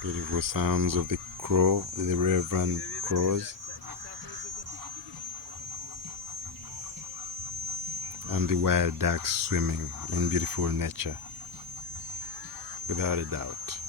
Beautiful sounds of the crow, the reverend crows, and the wild ducks swimming in beautiful nature, without a doubt.